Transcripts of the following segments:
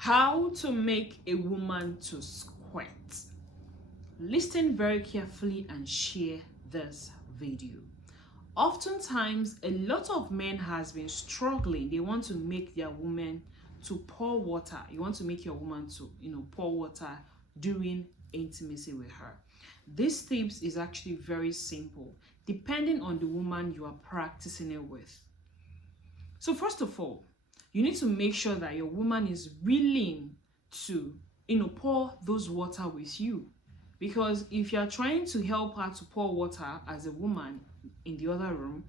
How to make a woman to squirt. Listen very carefully and share this video. Oftentimes, a lot of men has been struggling. They want to make their woman to pour water. You want to make your woman to, pour water during intimacy with her. This tips is actually very simple, depending on the woman you are practicing it with. So first of all, you need to make sure that your woman is willing to, pour those water with you. Because if you're trying to help her to pour water as a woman in the other room,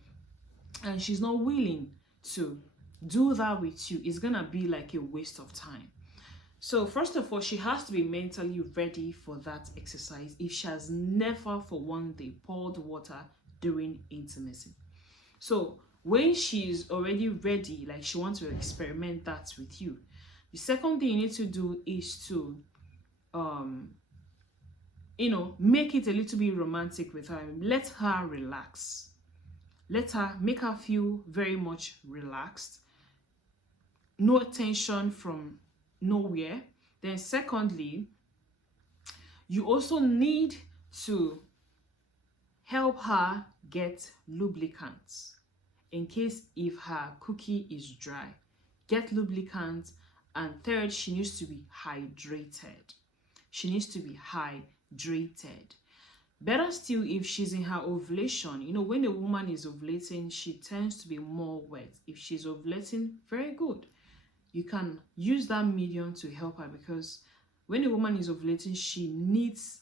and she's not willing to do that with you, it's gonna be like a waste of time. So first of all, she has to be mentally ready for that exercise if she has never for one day poured water during intimacy. So when she's already ready, like she wants to experiment that with you, the second thing you need to do is to make it a little bit romantic with her. Let her relax. Make her feel very much relaxed. No tension from nowhere. Then secondly, you also need to help her get lubricants in case if her cookie is dry. Get lubricants. And third, she needs to be hydrated. Better still if she's in her ovulation. When a woman is ovulating, she tends to be more wet. If she's ovulating, very good. You can use that medium to help her, because when a woman is ovulating, she needs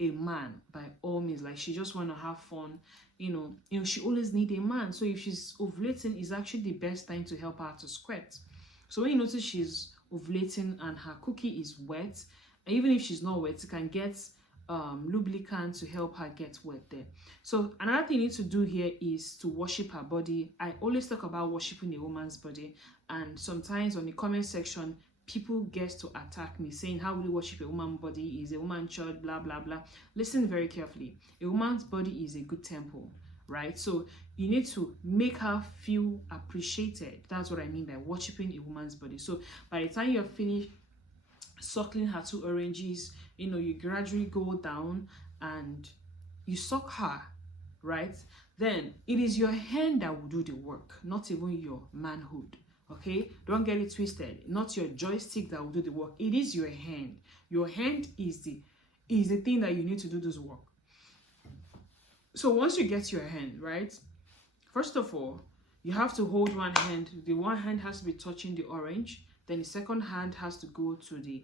a man by all means. Like she just want to have fun. She always needs a man. So if she's ovulating, it's actually the best time to help her to squirt. So when you notice she's ovulating and her cookie is wet, even if she's not wet, you can get lubricant to help her get wet there. So another thing you need to do here is to worship her body. I always talk about worshiping a woman's body, and sometimes on the comment section people get to attack me saying, how will you worship a woman's body? Is a woman church, blah blah blah. Listen very carefully. A woman's body is a good temple, right? So you need to make her feel appreciated. That's what I mean by worshiping a woman's body. So by the time you're finished suckling her 2 oranges, you gradually go down and you suck her, right? Then it is your hand that will do the work, not even your manhood. Okay, don't get it twisted. Not your joystick that will do the work. It is your hand. Your hand is the thing that you need to do this work. So once you get your hand, right, first of all, you have to hold one hand. The one hand has to be touching the orange. Then the second hand has to go to the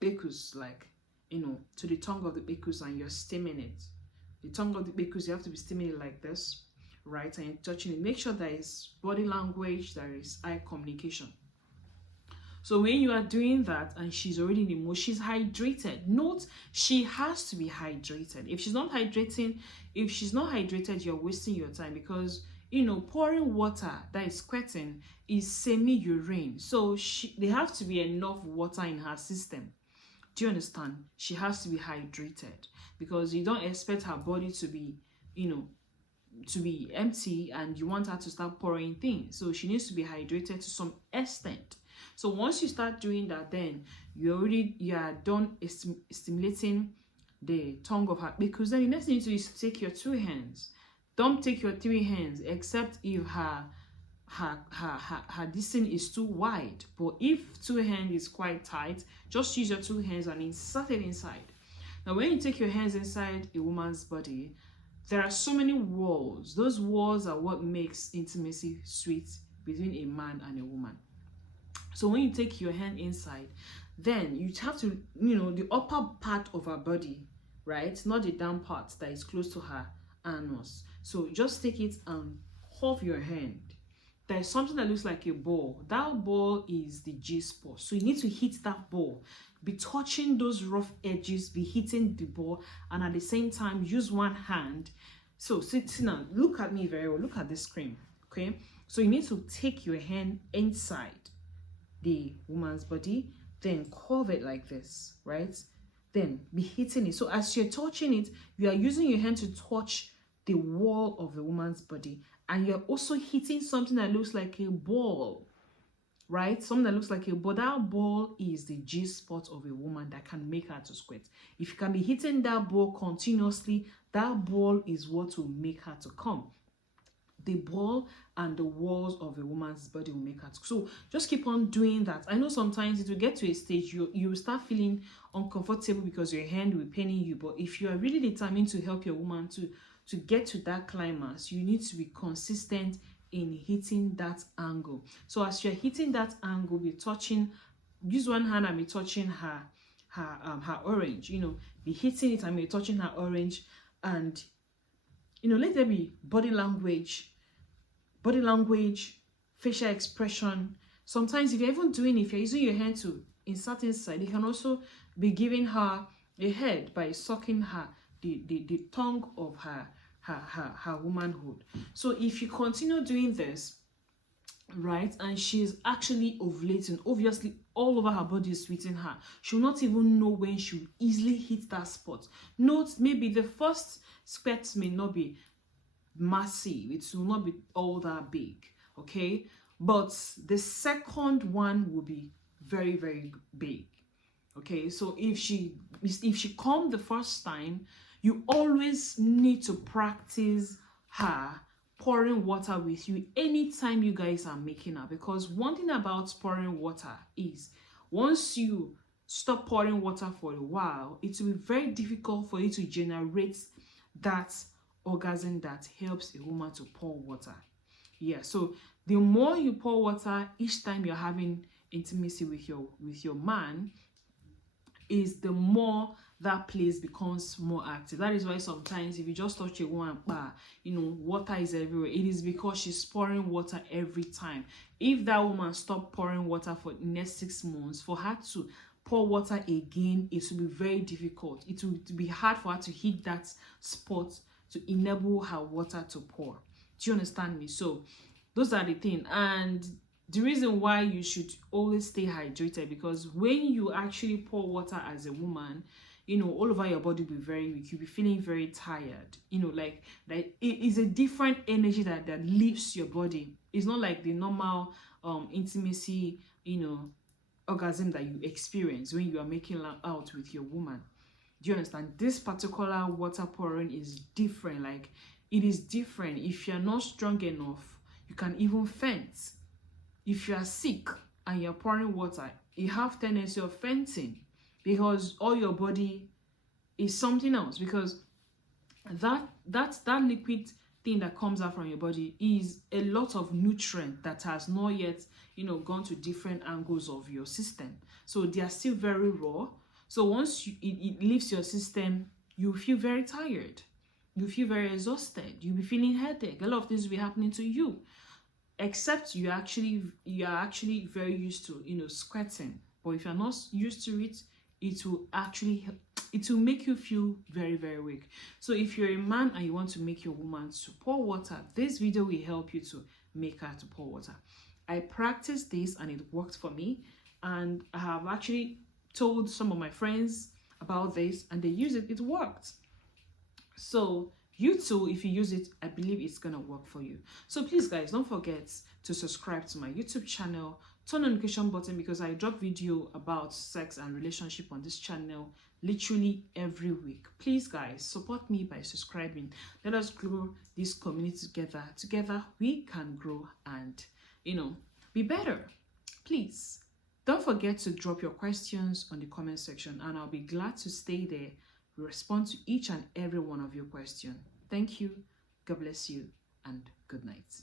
bacchus, like, to the tongue of the bacchus, and you're steaming it. The tongue of the bacchus, you have to be steaming it like this, right? And you're touching it. Make sure there is body language, there is eye communication. So when you are doing that and she's already in the mood, she's hydrated. Note, she has to be hydrated. If she's not hydrated, you're wasting your time, because pouring water that is squirting is semi-urine. So there has to be enough water in her system. Do you understand? She has to be hydrated, because you don't expect her body to be, to be empty and you want her to start pouring things. So she needs to be hydrated to some extent. So once you start doing that, then you are done stimulating the tongue of her, because then the next thing you do is to take your 2 hands. Don't take your 3 hands, except if her distance is too wide. But if 2 hands is quite tight, just use your 2 hands and insert it inside. Now when you take your hands inside a woman's body, there are so many walls. Those walls are what makes intimacy sweet between a man and a woman. So when you take your hand inside, then you have to, the upper part of her body, right? Not the down part that is close to her anus. So just take it and hold your hand. There is something that looks like a ball. That ball is the G-spot. So you need to hit that ball. Be touching those rough edges, be hitting the ball, and at the same time use one hand. So sit now, look at me very well. Look at the screen. Okay. So you need to take your hand inside the woman's body, then curve it like this, right? Then be hitting it. So as you're touching it, you are using your hand to touch the wall of the woman's body, and you're also hitting something that looks like a ball, right? Something that looks like a ball. That ball is the G spot of a woman that can make her to squirt. If you can be hitting that ball continuously, that ball is what will make her to come. The ball and the walls of a woman's body will make her. So just keep on doing that. I know sometimes it will get to a stage you start feeling uncomfortable because your hand will paining you. But if you are really determined to help your woman to get to that climax, you need to be consistent in hitting that angle. So as you're hitting that angle, be touching, use one hand and be touching her orange. Be hitting it and be touching her orange, and let there be body language, facial expression. Sometimes if you're using your hand to insert inside, you can also be giving her a head by sucking her the tongue of her womanhood. So if you continue doing this, right, and she's actually ovulating, obviously all over her body is sweating her, she'll not even know when she'll easily hit that spot. Note, maybe the first squirt may not be massive, it will not be all that big, okay, but the second one will be very, very big, okay. So if she come the first time, you always need to practice her pouring water with you anytime you guys are making her, because one thing about pouring water is once you stop pouring water for a while, it will be very difficult for you to generate that orgasm that helps a woman to pour water. Yeah, so the more you pour water each time you're having intimacy with your man, is the more that place becomes more active. That is why sometimes if you just touch a woman, water is everywhere. It is because she's pouring water every time. If that woman stopped pouring water for the next 6 months, for her to pour water again, it will be very difficult. It will be hard for her to hit that spot to enable her water to pour. Do you understand me? So those are the things. And the reason why you should always stay hydrated, because when you actually pour water as a woman, all over your body will be very weak. You'll be feeling very tired. Like it is a different energy that leaves your body. It's not like the normal intimacy, orgasm that you experience when you are making out with your woman. Do you understand? This particular water pouring is different. Like, it is different. If you're not strong enough, you can even faint. If you are sick and you're pouring water, you have tendency of fainting because all your body is something else. Because that liquid thing that comes out from your body is a lot of nutrient that has not yet, gone to different angles of your system. So they are still very raw. So once it leaves your system, you feel very tired. You feel very exhausted. You'll be feeling headache. A lot of things will be happening to you. Except you are actually very used to, squirting. But if you're not used to it, it will make you feel very, very weak. So if you're a man and you want to make your woman to pour water, this video will help you to make her to pour water. I practiced this and it worked for me. And I have actually told some of my friends about this and they use it. It worked. So you too, if you use it, I believe it's gonna work for you. So please guys, don't forget to subscribe to my YouTube channel, turn on the notification button, because I drop video about sex and relationship on this channel literally every week. Please guys, support me by subscribing. Let us grow this community together. Together we can grow and be better. Please don't forget to drop your questions on the comment section and I'll be glad to stay there, respond to each and every one of your questions. Thank you, God bless you, and good night.